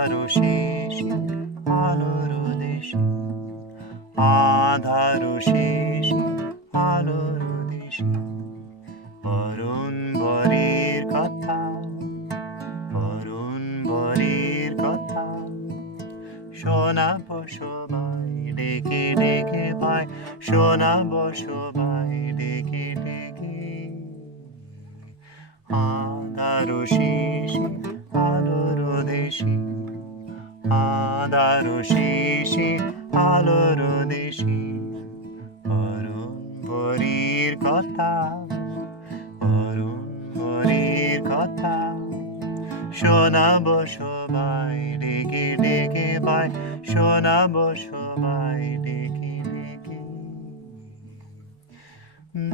আধার শেষে আলোর দেশে, আধার শেষে আলোর দেশে, অরুণ বরের কথা, অরুণ বরের কথা শোনাবো সবাই ডেকে ডেকে ভাই, শোনাবো সবাই ডেকে ডেকে। আধার শেষে আলোর দেশে, আধার শেষে আলোর দেশে, অরুণ বরের কথা, অরুণ বরের কথা শোনাবো সবাই ডেকে ডেকে ভাই, শোনাবো সবাই ডেকে ডেকে।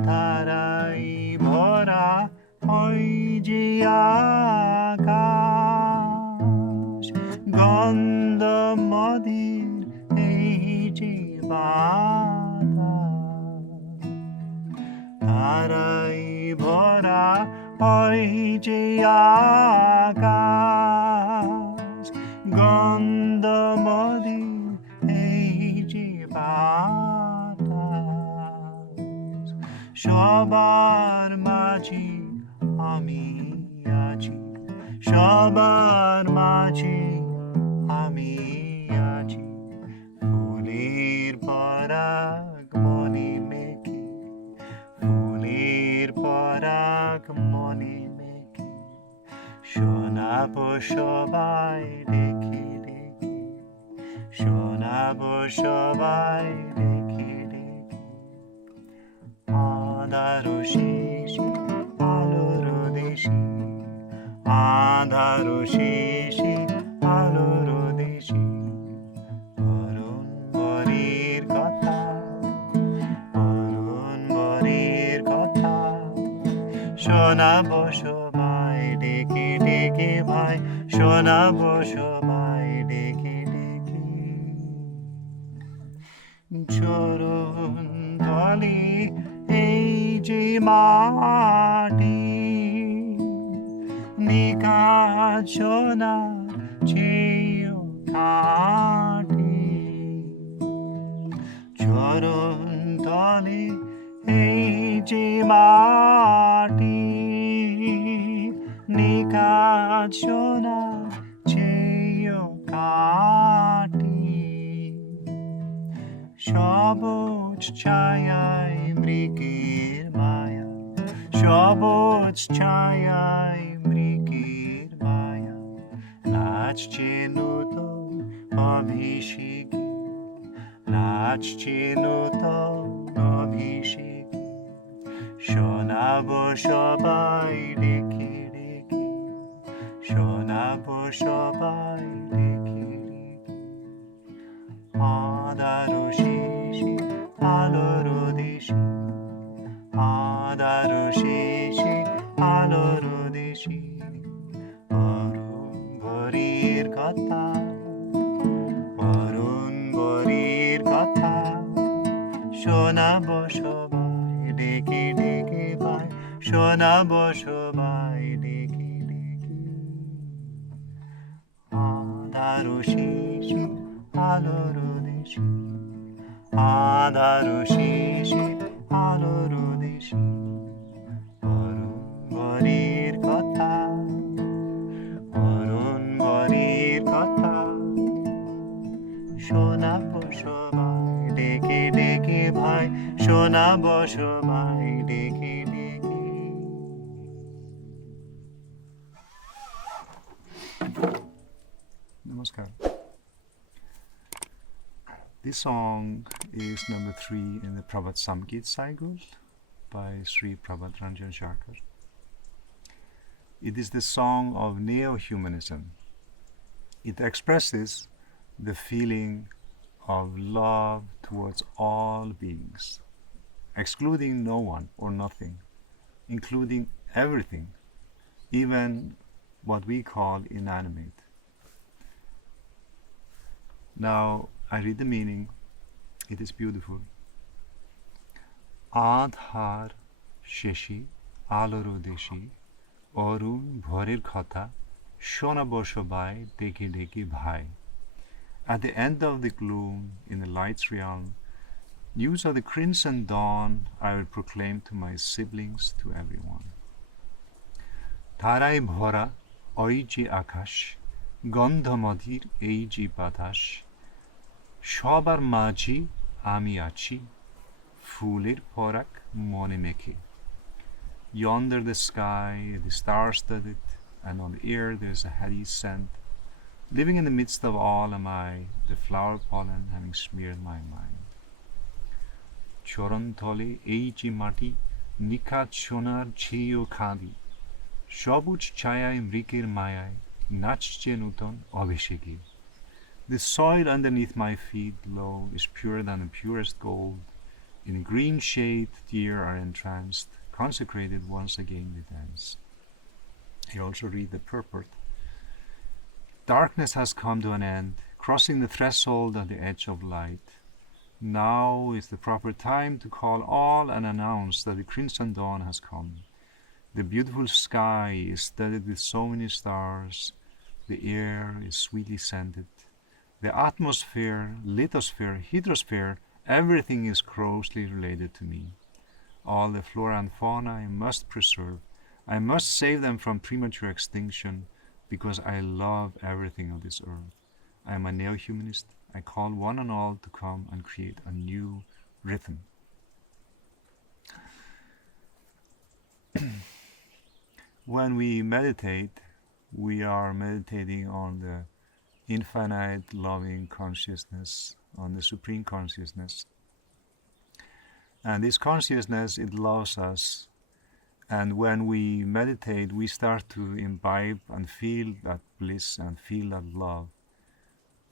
ধারাই ভরা ওই যে আকাশ, গন্ধ মদির এই যে বাতাস, ধারাই ভরা ওই যে আকাশ, গন্ধ মদির এই যে বাতাস, সবার মাঝে আমি আছি, সবার মাঝে আমি আছি, ফুলের পরাগ মনে মেখে, ফুলের পরাগ মনে মেখে, শোনাবো সবাই ডেকে ডেকে, শোনাবো সবাই ডেকে ডেকে। আধার শেষে আলোর দেশে, আধার শেষে আলোর দেশে, অরুণ বরের কথা, অরুণ বরের কথা শোনাবো সবাই ডেকে ডেকে ভাই, শোনাবো সবাই ডেকে ডেকে। চরণ তলে এই যে মাটি, নিকাজ সোনার চেয়েও খাঁটি, চরণ তলে এই যে মাটি, নিকাজ সোনার চেয়েও খাঁটি, সবুজ ছায়ায় মৃগের মায়া, সবুজ ছায়ায় মৃগের মায়া, নাচছে নতুন অভিষেকে, নাচছে নতুন অভিষেকে, শোনাবো সবাই ডেকে ডেকে, শোনাবো সবাই ডেকে ডেকে। আধার শেষে আলোর দেশে, আধার শেষে আলোর দেশে, অরুণ বরের কথা, অরুণ বরের কথা শোনাবো সবাই ডেকে ডেকে ভাই, শোনাবো সবাই ডেকে ডেকে। আধার শেষে আলোর দেশে, আধার শেষে আলোর দেশে, অরুণ বরের কথা, অরুণ বরের কথা শোনাবো সবাই ডেকে ডেকে ভাই, শোনাবো সবাই ডেকে ডেকে। নমস্কার। This song is number 3 in the Prabhat Samgit cycle by Sri Prabhat Ranjan Sharkar. It is the song of neo-humanism. It expresses the feeling of love towards all beings, excluding no one or nothing, including everything, even what we call inanimate. Now, I read the meaning. It is beautiful. Adhar sheshi aloro deshi, অরুণ ভরের কথা Shona Boshobai, Deki Deki Bhai. At the end of the gloom, in the light's realm, news of the crimson dawn I will proclaim to my siblings, to everyone. Tarai Bhora, Oiji Akash, Gandhamadir Eiji Batash, Shobar Maji, Ami Achi, Fulir Porak, Mone Meki. Yonder the sky, the star-studded, and on the air there is a heady scent. Living in the midst of all am I, the flower pollen having smeared my mind. Choron tole eiji mati, nikat shonar cheo khadi. Shobuch chayai mrikir mayai, nachche nuton abhisheki. The soil underneath my feet, lo, is purer than the purest gold. In green shade, deer are entranced, consecrated once again we dance. Here also read the purport. Darkness has come to an end, crossing the threshold at the edge of light. Now is the proper time to call all and announce that the crimson dawn has come. The beautiful sky is studded with so many stars. The air is sweetly scented. The atmosphere, lithosphere, hydrosphere, everything is closely related to me. All the flora and fauna I must preserve. I must save them from premature extinction because I love everything of this earth. I am a neo-humanist. I call one and all to come and create a new rhythm. When we meditate, we are meditating on the infinite loving consciousness, on the supreme consciousness. And this consciousness, it loves us. And when we meditate, we start to imbibe and feel that bliss and feel that love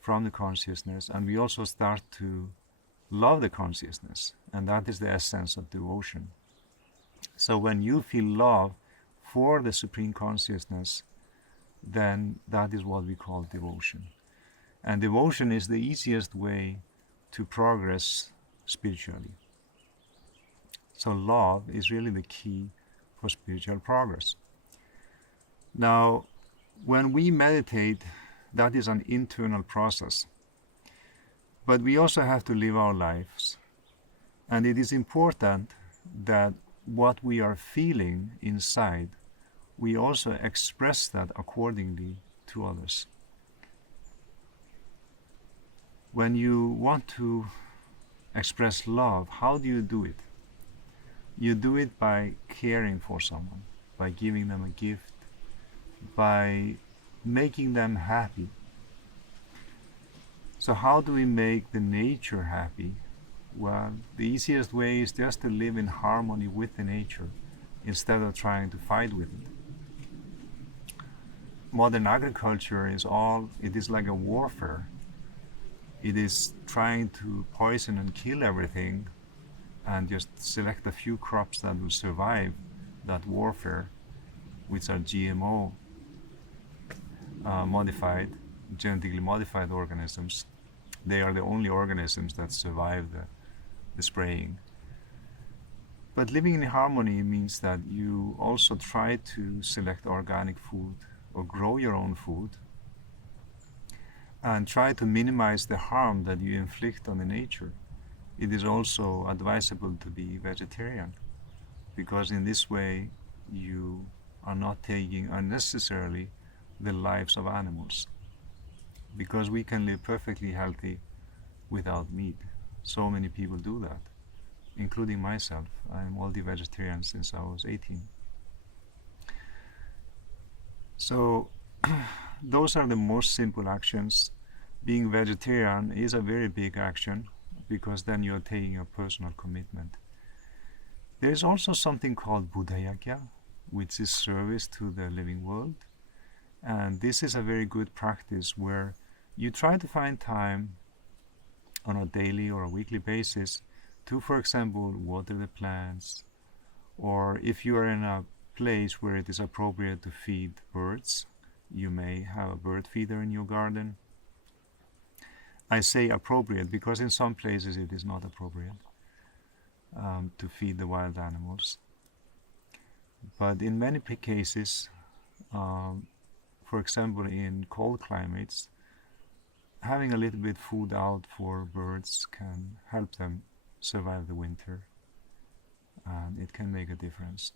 from the consciousness. And we also start to love the consciousness. And that is the essence of devotion. So when you feel love for the supreme consciousness, then that is what we call devotion. And devotion is the easiest way to progress spiritually. So love is really the key for spiritual progress. Now, when we meditate, that is an internal process. But we also have to live our lives. And it is important that what we are feeling inside, we also express that accordingly to others. When you want to express love, how do you do it? You do it by caring for someone, by giving them a gift, by making them happy. So how do we make the nature happy? Well, the easiest way is just to live in harmony with the nature instead of trying to fight with it. Modern agriculture is like a warfare. It is trying to poison and kill everything and just select a few crops that will survive that warfare, which are GMO modified, genetically modified organisms. They are the only organisms that survive the spraying. But living in harmony means that you also try to select organic food or grow your own food and try to minimize the harm that you inflict on the nature. It is also advisable to be vegetarian because in this way you are not taking unnecessarily the lives of animals, because we can live perfectly healthy without meat. So many people do that, including myself. I'm multi-vegetarian since I was 18. So those are the most simple actions. Being vegetarian is a very big action because then you're taking a personal commitment. There is also something called Buddha Yagya, which is service to the living world. And this is a very good practice where you try to find time on a daily or a weekly basis to, for example, water the plants, or if you are in a place where it is appropriate to feed birds, you may have a bird feeder in your garden. I say appropriate because in some places it is not appropriate to feed the wild animals. But in many cases, for for example, in cold climates, having a little bit food out for birds can help them survive the winter, and it can make a difference.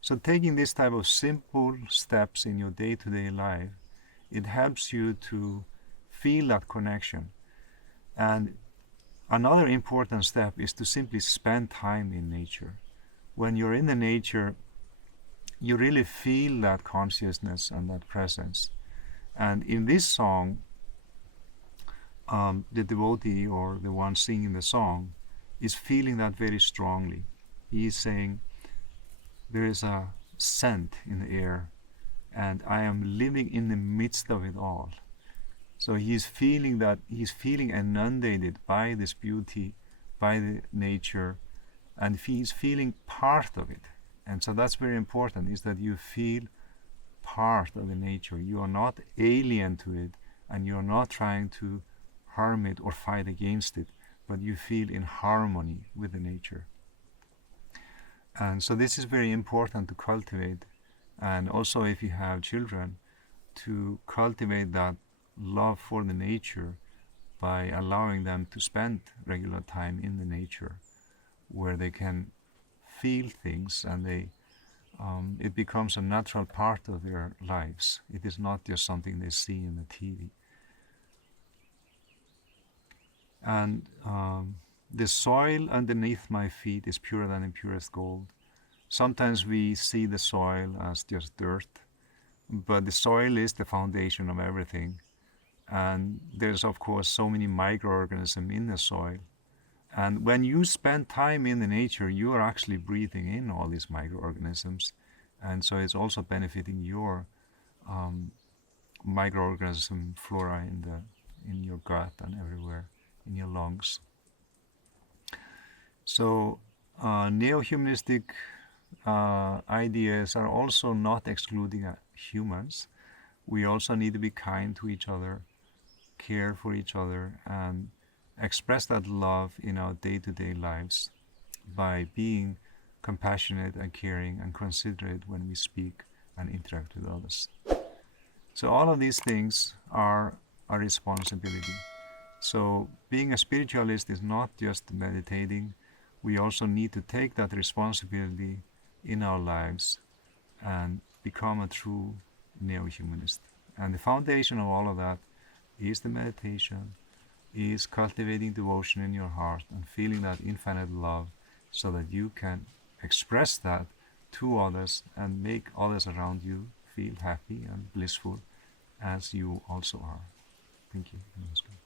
So taking this type of simple steps in your day-to-day life, it helps you to feel that connection. And another important step is to simply spend time in nature. When you're in the nature, you really feel that consciousness and that presence. And in this song, the devotee or the one singing the song is feeling that very strongly. He is saying, there is a scent in the air, and I am living in the midst of it all. So he's feeling that, he's feeling inundated by this beauty, by the nature, and he's feeling part of it. And so that's very important, is that you feel part of the nature. You are not alien to it, and you're not trying to harm it or fight against it, but you feel in harmony with the nature. And so this is very important to cultivate. And also, if you have children, to cultivate that love for the nature by allowing them to spend regular time in the nature, where they can feel things, and it becomes a natural part of their lives. It is not just something they see in the TV. And the soil underneath my feet is purer than the purest gold. Sometimes we see the soil as just dirt, but the soil is the foundation of everything. And there's, of course, so many microorganisms in the soil. And when you spend time in the nature, you are actually breathing in all these microorganisms. And so it's also benefiting your microorganism flora in your gut and everywhere, in your lungs. So neo-humanistic ideas are also not excluding humans. We also need to be kind to each other, care for each other, and express that love in our day-to-day lives by being compassionate and caring and considerate when we speak and interact with others. So all of these things are a responsibility. So being a spiritualist is not just meditating. We also need to take that responsibility in our lives and become a true neo-humanist. And the foundation of all of that is the meditation, is cultivating devotion in your heart and feeling that infinite love, so that you can express that to others and make others around you feel happy and blissful as you also are. Thank you. Namaskar.